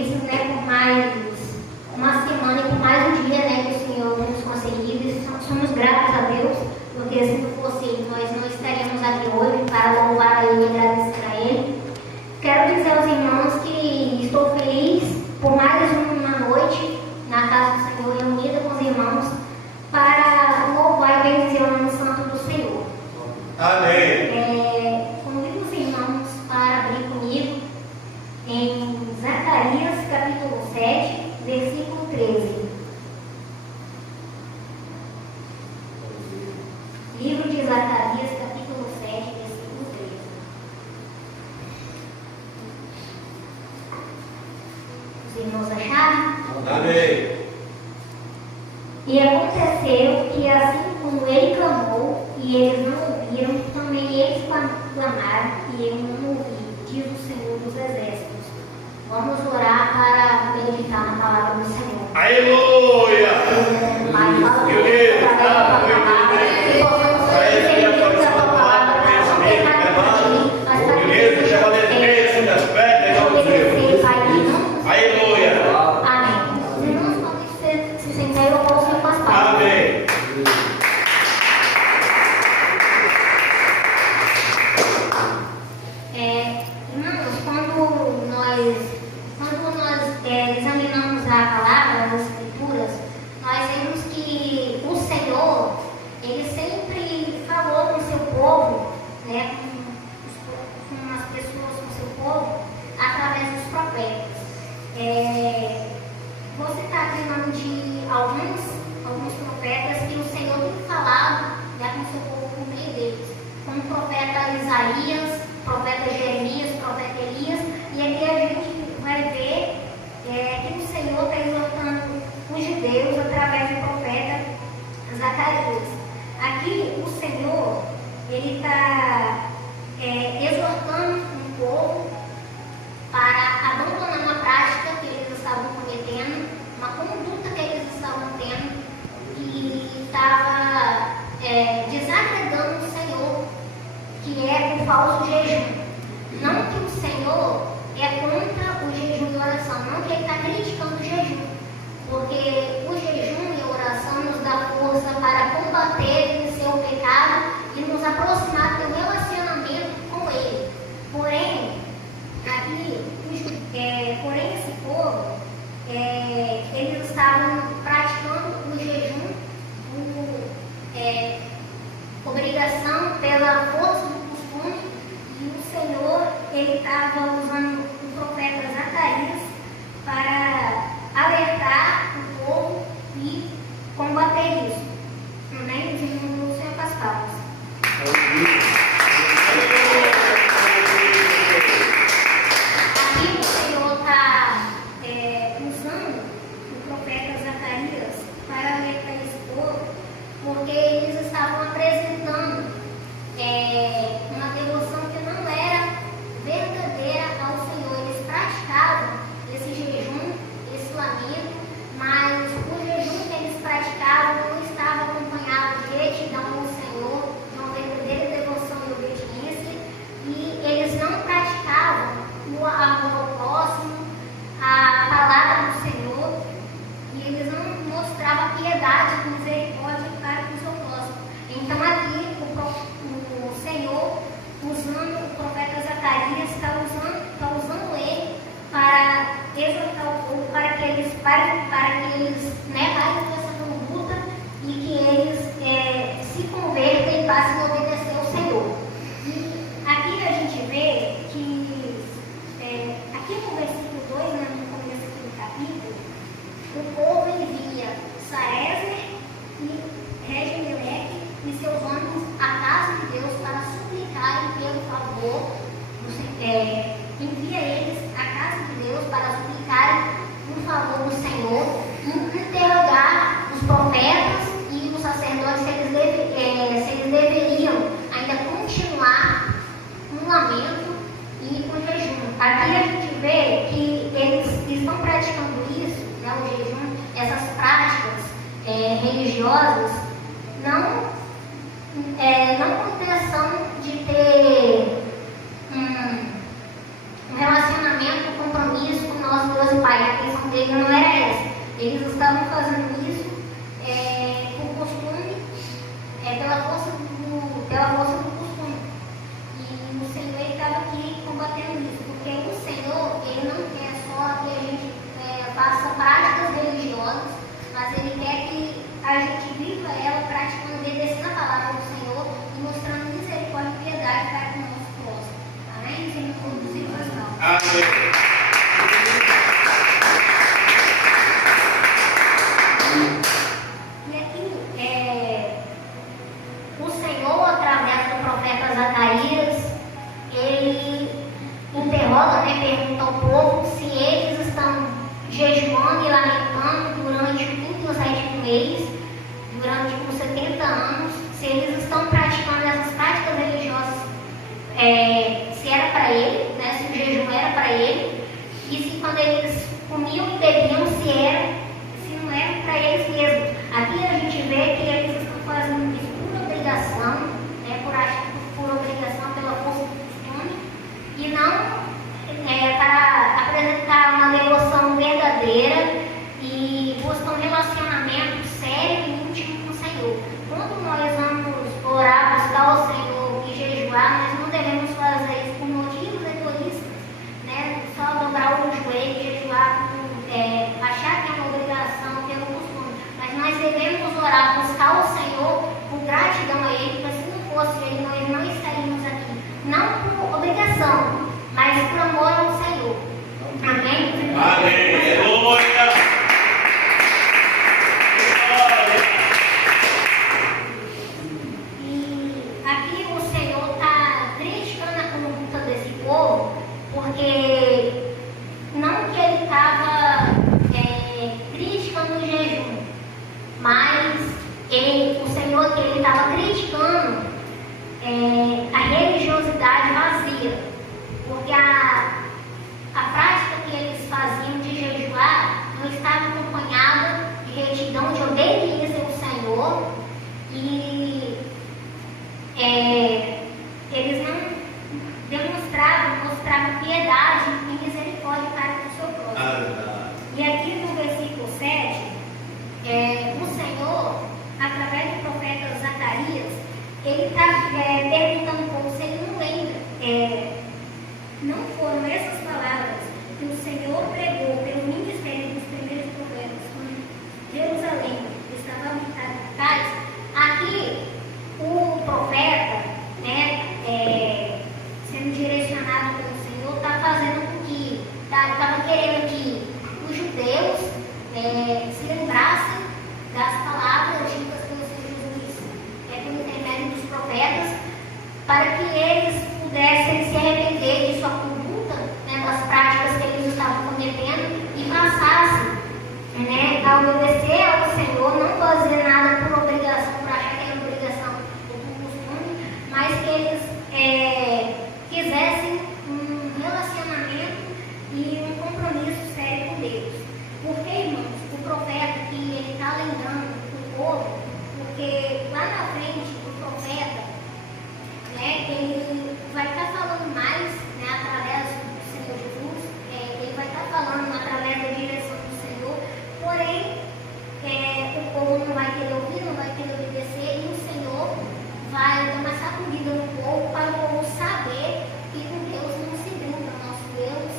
felizes, né, por mais uma semana e por mais um dia, né, que o Senhor nos concedido. E somos gratos a Deus, porque se não fosse Ele, nós não estaríamos aqui hoje para louvar a Ele e agradecer a Ele. Quero dizer aos irmãos que estou feliz por mais uma noite na casa do Senhor, reunida com os irmãos, para louvar e bendizer o nome santo do Senhor. Amém. Convido os irmãos para abrir comigo em Zacarias capítulo 7, versículo 13. Livro de Zacarias capítulo 7, versículo 13. Os irmãos acharam? Amém. E aconteceu que assim como ele clamou e eles não ouviram, também eles clamaram e eu não ouvi, diz o Senhor dos Exércitos. Vamos orar para meditar na palavra do Senhor. Aleluia! Pai, fala conosco através da tua palavra, que possamos ser felizes da tua palavra, para não pecar contra ti, mas para obedecer, Pai, em nome do Senhor. Aleluia! Amém. Os irmãos podem se sentar e louvar o Senhor com as palavras. Amém. Irmãos, quando nós examinamos a palavra, as escrituras, nós vemos que o Senhor, Ele sempre falou com o seu povo, né, com as pessoas, com o seu povo, através dos profetas. Vou citar aqui o nome de alguns profetas que o Senhor tem falado, né, com o seu povo por meio deles, como o profeta Isaías, profeta Jeremias, profeta Elias, e aqui a gente vai ver que o Senhor está exortando os judeus através do profeta Zacarias. Aqui o Senhor, Ele está exortando o povo para abandonar uma prática que eles estavam cometendo, uma conduta que eles estavam tendo, que estava desagradando o Senhor, que é o falso jejum. Não que o Senhor é contra o jejum e oração, não que Ele está criticando o jejum, porque o jejum e a oração nos dá força para combater e vencer o pecado e nos aproximar do relacionamento com Ele. Porém, esse povo, eles estavam praticando o jejum por obrigação, pela força do costume, e o Senhor, Ele estava usando o profeta Zacarias para alertar o povo e combater isso. Amém? Os irmãos do Senhor com as palmas. Aqui o Senhor está usando o profeta Zacarias para alertar esse povo, porque eles estavam apresentando uma devoção que não era verdadeira ao Senhor. Eles praticavam esse jejum, esse lamento, mas o jejum que eles praticavam não estava acompanhado de retidão ao Senhor, de uma verdadeira devoção e obediência, e eles não praticavam o amor ao próximo, a palavra do Senhor, e eles não mostravam piedade e misericórdia para com o seu próximo. Então aqui o Senhor, usando o profeta Zacarias, está usando ele para exortar o povo, para que eles parem com essa conduta e que eles se convertam e passem a obedecer ao Senhor. E aqui a gente vê que, aqui no versículo 2, no começo aqui do capítulo, o povo envia Saézer e Regimeleque e seus homens à casa de Deus para suplicarem pelo favor, envia eles à casa de Deus para suplicarem por favor do Senhor, e interrogar os profetas e os sacerdotes se eles deveriam ainda continuar um lamento e com jejum. Aqui a gente vê que eles estão praticando isso, né, o jejum, essas práticas religiosas, não com intenção de ter um relacionamento, um compromisso com nosso Deus e Pai. pai, a intenção dele não era essa. Eles estavam fazendo isso por costume, pela força do costume. E o Senhor estava aqui combatendo isso, porque o Senhor, ele não quer só que a gente faça práticas religiosas, mas ele quer que a gente viva ela praticando, obedecendo a palavra do Senhor e mostrando misericórdia e piedade para com o nosso próximo. Amém? Senhor, conduzir o casal. Amém. E aqui, o Senhor, através do profeta Zacarias, ele interroga, pergunta ao povo se eles estão jejuando e lamentando durante o 27º mês, durante os 70 anos, se eles estão praticando essas práticas religiosas, se era para ele, né, se o jejum era para ele, e se quando eles comiam e bebiam, se não era para eles mesmos. Aqui a gente vê que eles estão fazendo isso por obrigação, por obrigação, pela força do costume, e não para apresentar uma devoção verdadeira e buscar um relacionamento sério e íntimo com o Senhor. Quando nós vamos orar, buscar o Senhor e jejuar, nós não devemos fazer isso por motivos egoístas, né? Só dobrar o joelho e jejuar, achar que é uma obrigação pelo costume. Mas nós devemos orar, buscar o Senhor por gratidão a Ele, porque se não fosse Ele, nós não estaríamos aqui. Não por obrigação, mas por amor ao Senhor. Amém? Amém. Glória. E aqui o Senhor está criticando a conduta desse povo, porque não que ele estava criticando o jejum, mas o Senhor que ele estava criticando a religiosidade vazia. Porque a prática que eles faziam de jejuar não estava acompanhada de retidão, de obediência ao Senhor, e eles não mostravam piedade e misericórdia para com o seu próximo. E aqui no versículo 7, o Senhor, através do profeta Zacarias, ele está perguntando ao povo se ele não lembra. Não foram essas palavras que o Senhor pregou pelo ministério dos primeiros profetas, quando Jerusalém estava habitada por tais. Aqui, o profeta, sendo direcionado pelo Senhor, está fazendo com que, estava querendo que os judeus se lembrassem das palavras ditas pelo Senhor Jesus, pelo intermédio dos profetas, para que eles pudessem se arrepender de sua conduta, das práticas que eles estavam cometendo e passassem a obedecer ao Senhor, não fazer nada por obrigação, por achar que era obrigação ou por costume, mas que eles fizessem um relacionamento e um compromisso sério com Deus. Porque, irmãos, o profeta que ele está lembrando o povo, porque lá na frente o profeta, ele vai estar falando mais, através do Senhor Jesus, ele vai estar falando através da direção do Senhor, porém, o povo não vai querer ouvir, não vai querer obedecer, e o Senhor vai dar uma sacudida no povo para o povo saber que com Deus não se brinca, nosso Deus,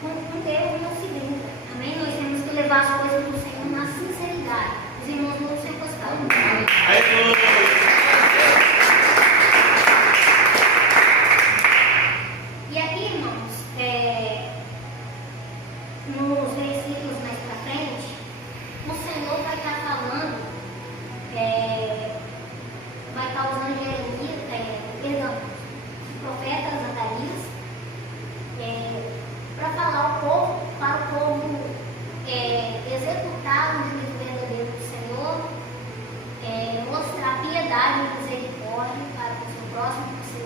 com Deus não se brinca. Amém? Nós temos que levar as coisas do Senhor na sinceridade. Os irmãos não se encostaram. E aqui, irmãos, nos versículos mais para frente, o Senhor vai estar falando, vai estar usando o profeta Zacarias, para falar para o povo executar o juízo verdadeiro do Senhor, mostrar piedade e misericórdia para o seu próximo, para você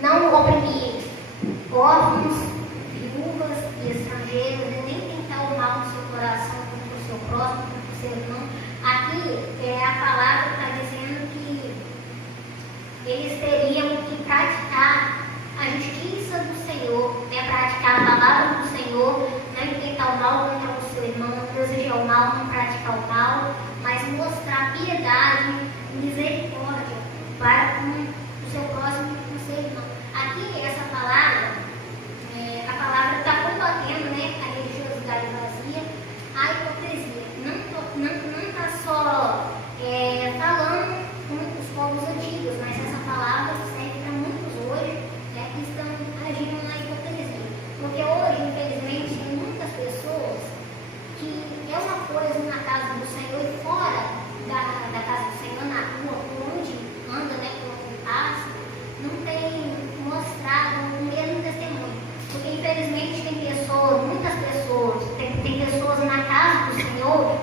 não oprimir órfãos, viúvas piedade, misericórdia para com o seu próximo e com o seu irmão. Aqui, essa palavra, a palavra está combatendo, né, a religiosidade vazia, a hipocrisia. Não está só falando com os povos antigos, mas essa palavra serve para muitos hoje, né, que estão agindo na hipocrisia. Porque hoje, infelizmente, tem muitas pessoas que é uma coisa na casa do Senhor e fora da casa do Senhor, na rua, por onde anda, né, por onde passa, não tem mostrado o mesmo testemunho. Porque infelizmente tem pessoas, muitas pessoas, tem pessoas na casa do Senhor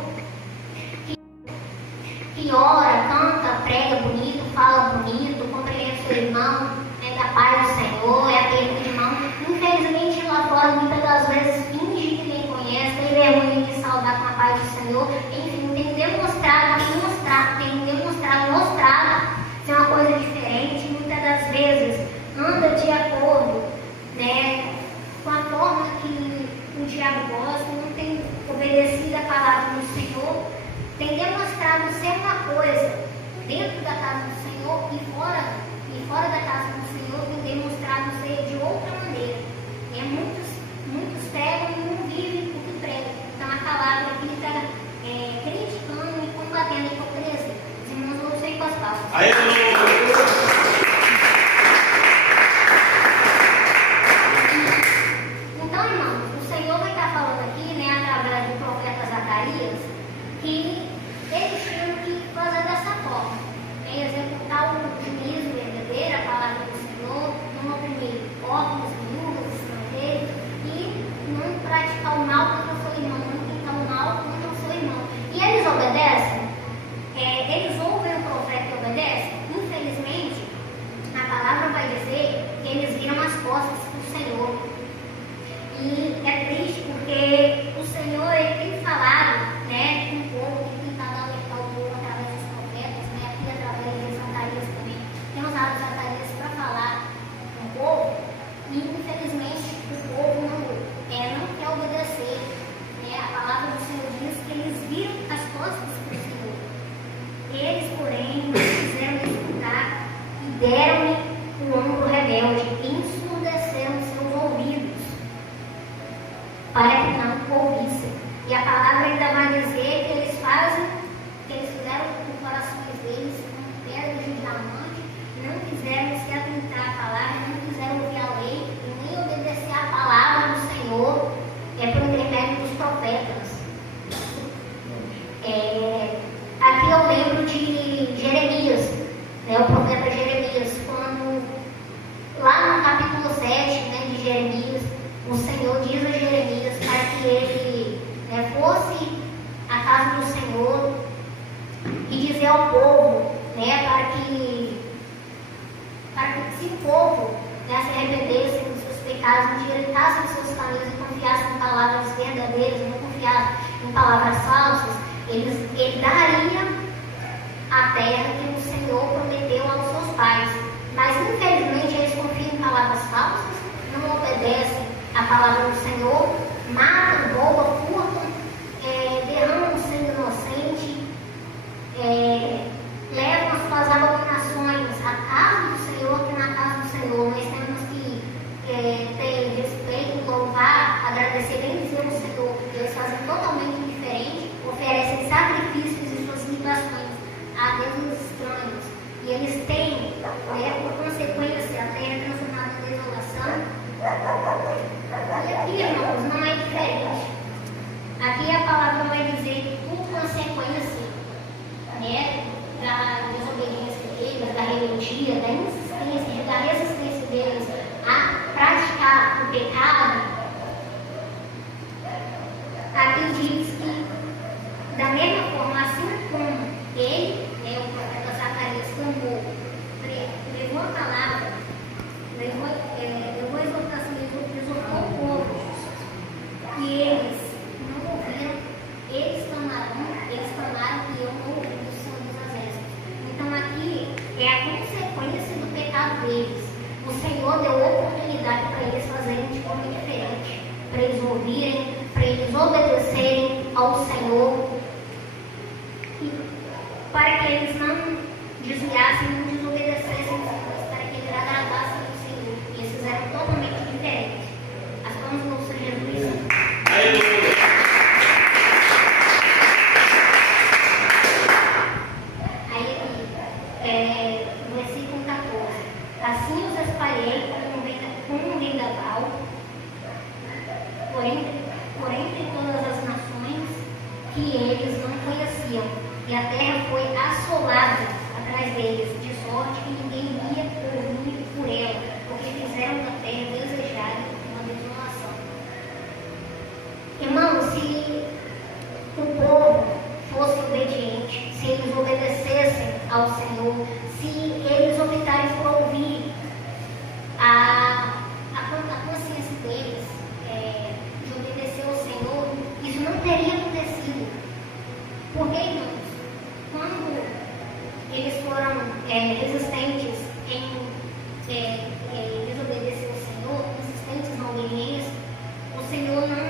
que ora, canta, prega bonito, fala bonito, cumprimenta seu irmão, é da paz do Senhor, é aquele irmão. Infelizmente lá fora muitas das vezes finge que nem conhece, tem vergonha de saudar com a paz do Senhor, enfim, tem demonstrado ser uma coisa diferente, muitas das vezes anda de acordo, né, com a forma que o diabo gosta, não tem obedecido a palavra do Senhor, tem demonstrado ser uma coisa dentro da casa do Senhor e fora da casa do Senhor tem demonstrado ser de outra maneira. Muitos pregam e não vivem o que pregam. Então a palavra aqui está criticando e combatendo a hipocrisia. Os irmãos vão ser com as palmas. Então, irmãos, o Senhor vai estar falando aqui, né, através do profeta Zacarias, que eles tinham que fazer dessa forma, executar o juízo verdadeiro, a palavra do Senhor, não oprimir órfãos, viúvas, estrangeiros, e não praticar o mal contra o seu irmão, não tentar o mal contra o seu irmão. E eles obedecem? Eles ouvem o profeta e obedecem? Infelizmente, a palavra vai dizer que eles viram as costas do Senhor. E é triste porque o Senhor ele tem falado, né, com o povo, tem tentado alertar o povo através dos profetas, né, aqui através de Zacarias também. Tem usado Zacarias para falar com o povo e infelizmente o povo não quer obedecer. Né? A palavra do Senhor diz que eles viram as costas do Senhor. Eles, porém, não quiseram escutar e deram-lhe o ombro rebelde e ensurdeceram seus ouvidos para que não ouvissem. E a palavra ainda vai dizer que eles fizeram com corações deles com pedras de diamante, não quiseram se atentar à palavra, não quiseram ouvir a lei e nem obedecer à palavra do Senhor, por intermédio dos profetas. Aqui eu lembro de Jeremias, né, o profeta Jeremias, quando lá no capítulo 7, né, de Jeremias, o Senhor diz a Jeremias para que ele fosse à casa do Senhor e dizer ao povo, né, para que se o povo, né, se arrependesse dos seus pecados, endireitasse os seus caminhos e confiasse em palavras verdadeiras, não confiasse em palavras falsas, ele daria a terra que o Senhor prometeu aos seus pais. Mas infelizmente eles confiam em palavras falsas, não obedecem a palavra do Senhor, matam, roubam, furtam, derramam o sangue inocente, levam as suas abominações à casa do Senhor, que na casa do Senhor nós temos que ter respeito, louvar, agradecer, bendizer o Senhor, porque eles fazem totalmente diferente, oferecem sacrifícios e suas libações a deuses estranhos, e eles têm, por consequência, a terra transformada em desolação. E aqui, irmãos, não é diferente. Aqui a palavra vai dizer que por consequência, né, da desobediência deles, da rebeldia, da insistência, da resistência deles a praticar o pecado, aqui diz que da mesma forma, assim como ele, o profeta Zacarias, levou a palavra, levou a exortação, exortou o povo, e eles não ouviram, eles clamaram e eu não ouvi do Senhor dos Exércitos. Então aqui é a consequência do pecado deles. O Senhor deu oportunidade para eles fazerem de forma diferente, para eles ouvirem, para eles obedecerem ao Senhor, e para para que eles não desviassem, não desobedecessem, mas para que eles agradassem o Senhor. E eles fizeram totalmente diferente. As palmas do Senhor Jesus. Aleluia. Aí, versículo 14. Assim os espalhei como um vendaval por entre todas as nações que eles não conheciam, e a terra foi assolada atrás deles, de sorte que ninguém ia por ela, porque fizeram da terra desejada uma desolação. Irmãos, se o povo fosse obediente, se eles obedecessem ao Senhor, se eles optarem por ouvir a consciência deles, de obedecer ao Senhor, isso não teria acontecido. Porque, irmãos, quando eles foram resistentes em desobedecer ao Senhor, resistentes na obediência, o Senhor não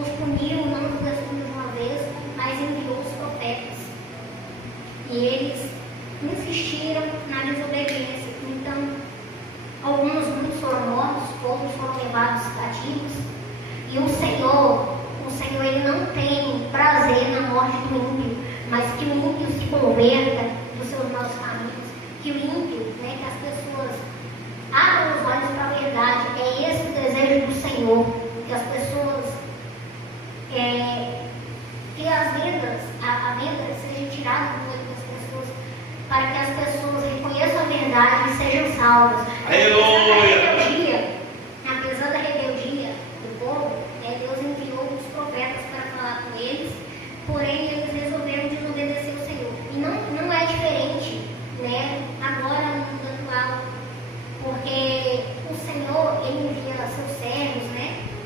os puniu, não os destruiu de uma vez, mas enviou os profetas. E eles insistiram na desobediência. Então, muitos foram mortos, outros foram levados cativos. E o Senhor, ele não tem prazer na morte do ímpio, mas que o ímpio se converta dos seus maus caminhos, que o ímpio, que as pessoas abram os olhos para a verdade. É esse o desejo do Senhor, que as pessoas, que as vendas, a venda seja tirada do olho das pessoas, para que as pessoas reconheçam a verdade e sejam salvas. Aleluia! Apesar da rebeldia do povo, Deus enviou os profetas para falar com eles, porém eles resolveram desobedecer o Senhor. E não é diferente, agora no mundo atual, porque o Senhor, ele envia seus servos,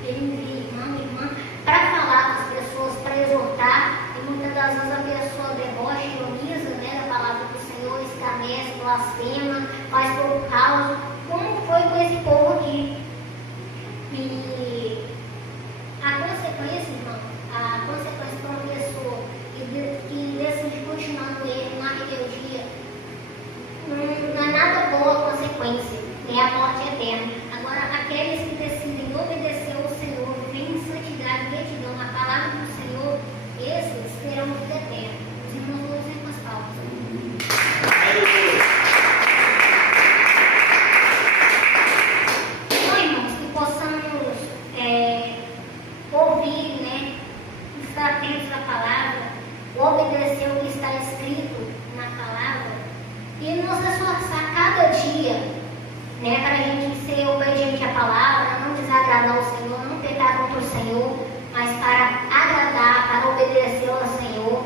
ele envia irmão e irmã para falar com as pessoas, para exortar, e muitas das vezes a pessoa debocha, ironiza da palavra do Senhor, escarnece, blasfema, faz pouco caos, como foi com esse povo aqui. E a consequência, irmão, para uma pessoa que decide continuar no erro, na rebeldia, não é nada boa a consequência, é a morte eterna. Agora, aqueles que decidem obedecer ao Senhor, vivem em santidade e retidão na palavra do Senhor, esses terão vida eterna. Os irmãos vão dizer com as palmas. Então, irmãos, que possamos ouvir, estar atentos à palavra, obedecer o que está escrito na palavra e nos esforçar cada dia, para a gente ser obediente à palavra, não desagradar ao Senhor, não pecar contra o Senhor, mas para agradar, para obedecer ao Senhor,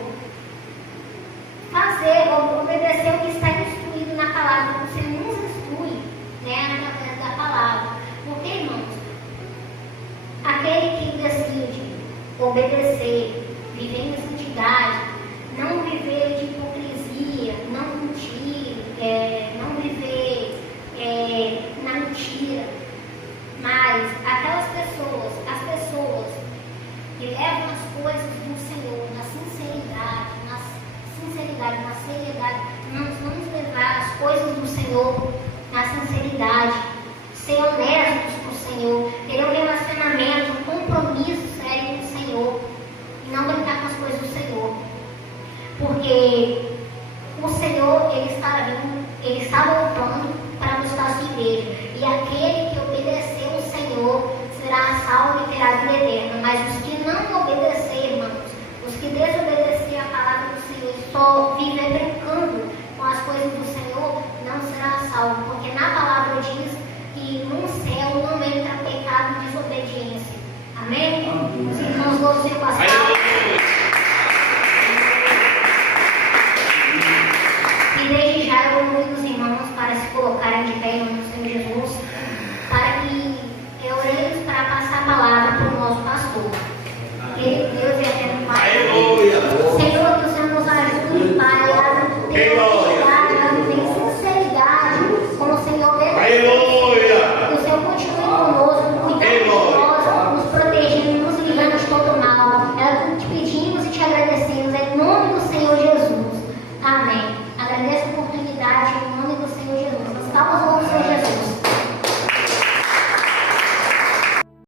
obedecer o que está instruído na palavra. Você nos instrui, através da palavra. Porque, irmãos, aquele que decide obedecer, viver em santidade, não viver de hipocrisia, não mentir, não viver na mentira, mas aquelas pessoas, as pessoas que levam as coisas do Senhor na sinceridade, na seriedade, nós vamos levar as coisas do Senhor na sinceridade, ser honestos com o Senhor, ter um relacionamento, um compromisso sério com o Senhor, e não brincar com as coisas do Senhor, porque o Senhor, ele está voltando para buscar a sua igreja, e aquele que obedecer ao Senhor será salvo e terá vida eterna. Mas os que não obedecer, irmãos, os que desobedecer a palavra do Senhor e só viver brincando com as coisas do Senhor, não será salvo, porque na palavra diz que no céu não entra pecado e desobediência. Amém? Os irmãos vão ser passados. E desde já eu convido os irmãos para se colocarem de pé em nome do Senhor Jesus, para que oremos para passar a palavra para o nosso pastor. Querido Deus e eterno Pai, Senhor, que o Senhor nos ajude, Pai, a